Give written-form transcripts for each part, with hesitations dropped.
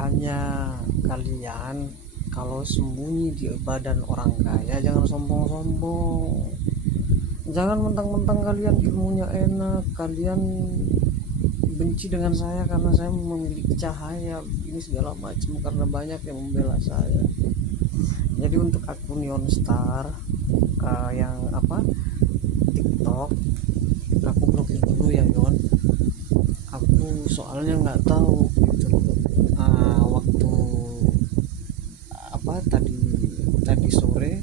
Makanya kalian kalau sembunyi di badan orang kaya jangan sombong-sombong. Jangan mentang-mentang kalian ilmunya enak, kalian benci dengan saya karena saya memiliki cahaya ini segala macam, karena banyak yang membela saya. Jadi untuk akun Yonstar yang TikTok, aku blokir dulu ya Yon. Aku soalnya nggak tahu gitu loh. Waktu tadi tadi sore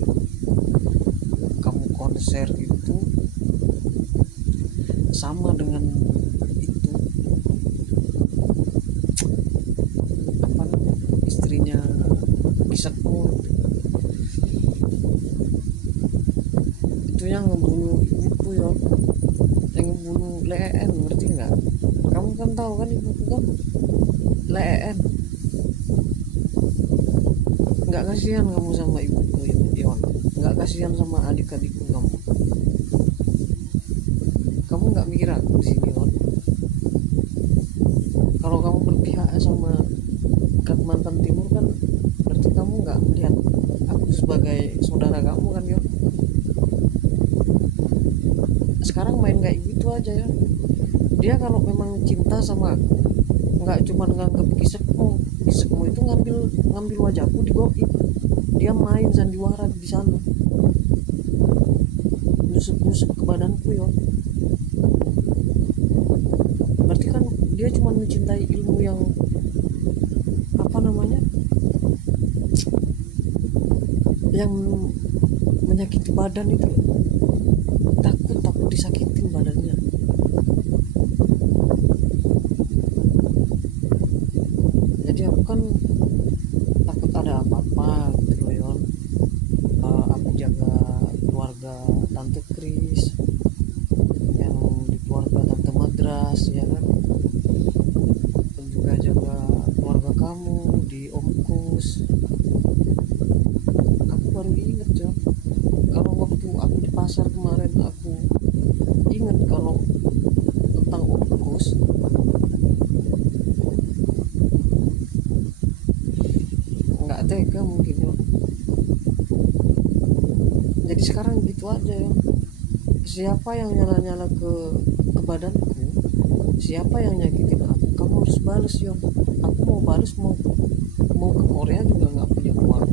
kamu konser itu sama dengan itu istrinya Kisatmu, itu yang ngebunuh ibuku ya, yang ngebunuh Leen, ngerti nggak? Kamu kan tahu kan ibuku kan Leen. Nggak kasihan kamu sama ibuku Yon, nggak kasihan sama adik-adikku kamu. Kamu nggak mikir aku di sini Yon. Kalau kamu berpihak sama Kalimantan Timur kan berarti kamu nggak melihat aku sebagai saudara kamu kan Yon. Sekarang main kayak gitu aja ya. Dia kalau memang cinta sama aku nggak cuma nganggep Kisekmu itu ngambil wajahku di goib. Dia main sandiwara di sana, nusuk ke badanku Yon. Berarti kan dia cuma mencintai ilmu yang yang menyakiti badan itu. Takut disakitin badannya. Jadi aku kan takut ada apa-apa gitu loh Yon. Aku jaga keluarga Tante Kris, yang di keluarga Tante Madras ya kan, dan juga jaga keluarga kamu di Om Kus. Aku baru inget Yon, kalau waktu aku di pasar kemarin aku inget kalau tentang Om Kus. Nggak tega mungkin Yon. Jadi sekarang gitu aja ya. Siapa yang nyala-nyala ke badanku, siapa yang nyakitin aku, kamu harus balas Yon. Aku mau balas, mau ke Korea juga nggak punya uang,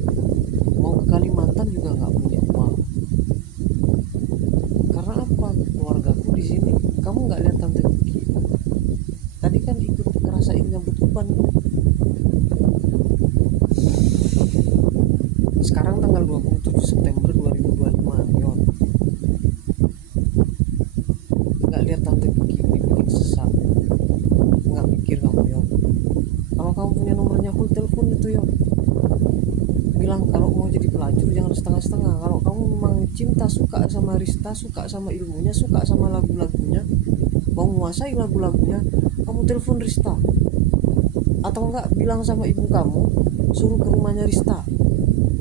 mau ke Kalimantan juga nggak punya uang. Karena apa? Keluargaku di sini. Kamu nggak lihat Tante Kiki tadi kan ikut ngerasain nyambut beban. Sekarang tanggal 27 September 2025 Yon. Nggak lihat Tante Kiki bikin sesak, nggak mikir kamu Yon. Kalau kamu punya nomornya full, telepon itu Yon. Bilang kalau mau jadi pelacur jangan setengah-setengah. Kalau kamu memang cinta, suka sama Rista, suka sama ilmunya, suka sama lagu-lagunya, mau menguasai lagu-lagunya, kamu telepon Rista. Atau enggak bilang sama ibu kamu suruh ke rumahnya Rista,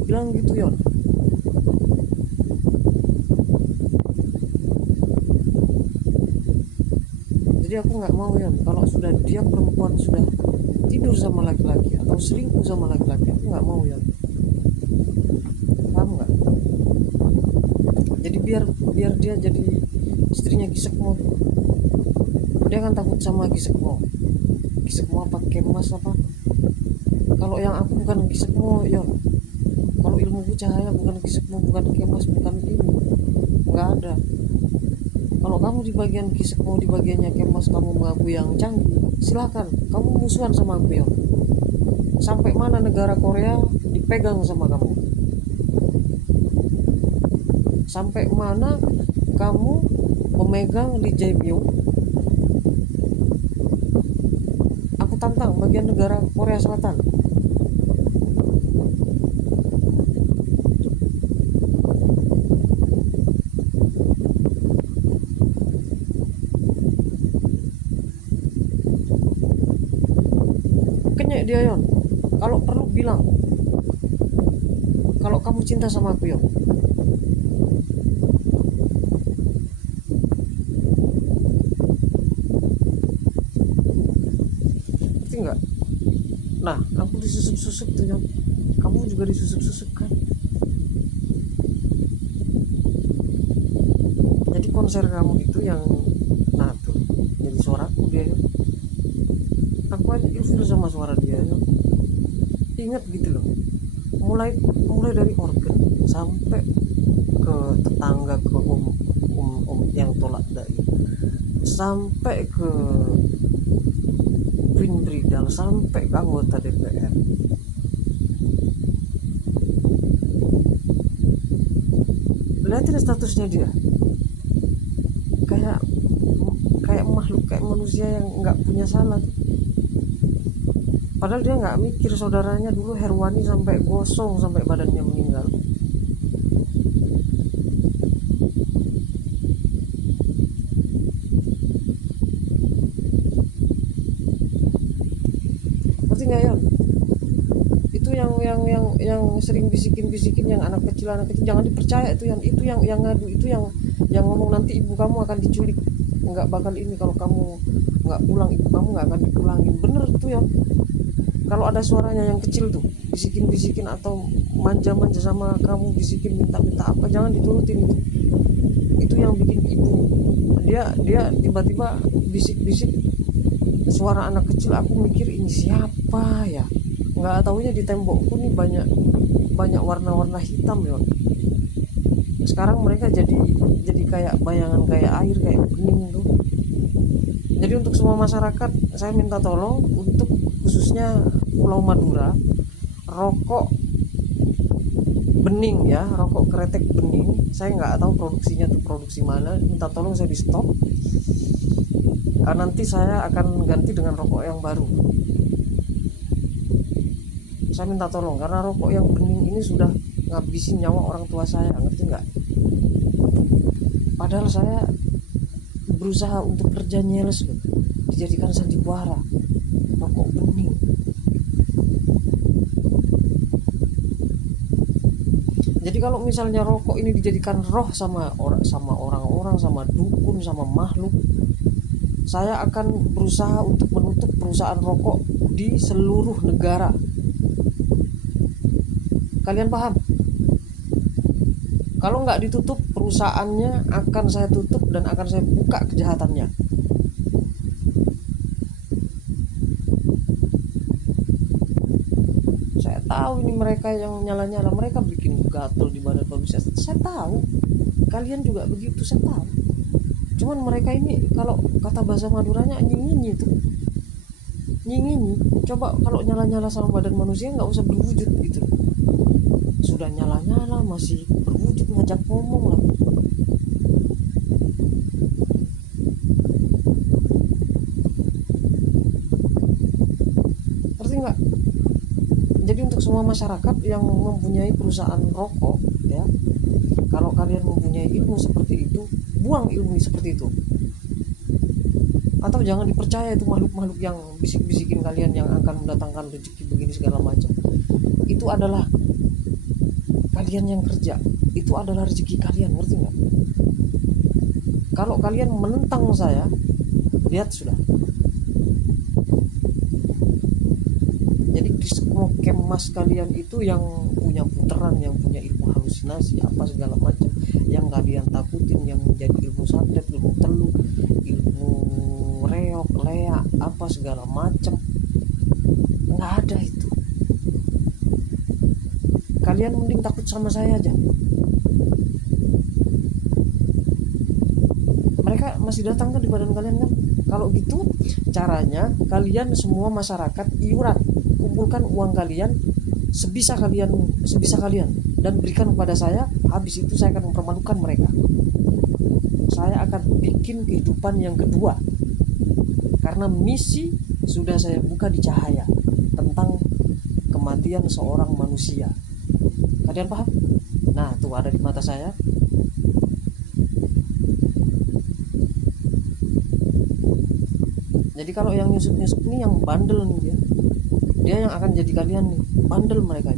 bilang gitu Yon. Jadi aku nggak mau Yon, kalau sudah dia perempuan sudah tidur sama laki-laki atau selingkuh sama laki-laki, aku nggak mau Yon. Paham nggak? Jadi biar dia jadi istrinya Kisekmo. Dia kan takut sama Kisekmo apa Kemas apa. Kalau yang aku bukan Kisekmo Yon. Kalau ilmuku cahaya bukan Kisekmo, bukan Kemas, bukan ini, nggak ada. Kalau kamu di bagian Kisekmo, di bagiannya Kemas, kamu mengaku yang canggih, silakan. Kamu musuhan sama aku Yon. Sampai mana negara Korea dipegang sama kamu? Sampai mana kamu memegang Lee Jae-myung? Aku tantang bagian negara Korea Selatan. Kenyek dia Yon. Kalau perlu bilang kalau kamu cinta sama aku Yon. Ngerti nggak? Nah, aku disusup-susup tuh ya, kamu juga disusup-susup kan. Jadi konser kamu itu yang, nah tuh jadi suaraku dia ya. Aku aja ilfil sama suara dia ya. Ingat gitu loh, mulai mulai dari organ sampai ke tetangga, ke om yang tolak dai, sampai ke Queen Bridal, sampai ke anggota DPR. Lihatin statusnya dia, kayak kayak makhluk, kayak manusia yang nggak punya salah. Padahal dia nggak mikir saudaranya dulu Herwani sampai gosong, sampai badannya meninggal. Ngerti nggak ya? Itu yang sering bisikin yang anak kecil jangan dipercaya. Itu yang ngadu, itu yang ngomong nanti ibu kamu akan diculik, nggak bakal ini, kalau kamu nggak pulang ibu kamu nggak akan dipulangin. Bener tuh ya. Kalau ada suaranya yang kecil tuh bisikin atau manja-manja sama kamu, bisikin minta-minta apa, jangan diturutin. Itu yang bikin ibu, dia tiba-tiba bisik-bisik suara anak kecil. Aku mikir ini siapa ya, nggak taunya di tembokku nih banyak warna-warna hitam ya. Sekarang mereka jadi kayak bayangan, kayak air, kayak bening tuh. Jadi untuk semua masyarakat saya minta tolong, untuk khususnya Pulau Madura, rokok bening ya, rokok kretek bening, saya nggak tahu produksinya tuh produksi mana, minta tolong saya di stop. Nanti saya akan ganti dengan rokok yang baru. Saya minta tolong, karena rokok yang bening ini sudah ngabisin nyawa orang tua saya, ngerti nggak? Padahal saya berusaha untuk kerja nyeles loh, dijadikan sandiwara rokok bening. Jadi kalau misalnya rokok ini dijadikan roh sama orang-orang, sama dukun, sama makhluk, saya akan berusaha untuk menutup perusahaan rokok di seluruh negara. Kalian paham? Kalau nggak ditutup perusahaannya, akan saya tutup dan akan saya buka kejahatannya. Saya tahu ini mereka yang nyala-nyala, mereka bikin gatel di badan manusia. Saya tahu, kalian juga begitu, saya tahu. Cuman mereka ini, kalau kata bahasa Maduranya, nyinyi tuh, nyinyi. Coba kalau nyala-nyala sama badan manusia nggak usah berwujud gitu. Sudah nyala-nyala masih berwujud, ngajak ngomong lah. Ngerti nggak? Jadi untuk semua masyarakat yang mempunyai perusahaan rokok ya, kalau kalian mempunyai ilmu seperti itu, buang ilmu seperti itu. Atau jangan dipercaya itu makhluk-makhluk yang bisik-bisikin kalian, yang akan mendatangkan rezeki begini segala macam. Itu adalah kalian yang kerja, itu adalah rezeki kalian, ngerti nggak? Kalau kalian menentang saya, lihat sudah. Jadi di semua kemas kalian itu yang punya puteran, yang punya ilmu halusinasi apa segala macam, yang kalian takutin, yang menjadi ilmu santet, ilmu telu, ilmu reok, lea, apa segala macam, nggak ada itu. Kalian mending takut sama saya aja. Mereka masih datang kan di badan kalian kan? Kalau gitu caranya, kalian semua masyarakat iuran, kumpulkan uang kalian sebisa kalian dan berikan kepada saya. Habis itu saya akan mempermalukan mereka. Saya akan bikin kehidupan yang kedua, karena misi sudah saya buka di Cahaya tentang kematian seorang manusia. Kalian paham? Nah, tuh ada di mata saya. Jadi kalau yang nyusup ini yang bandel nih, dia yang akan jadi kalian nih, bandel mereka.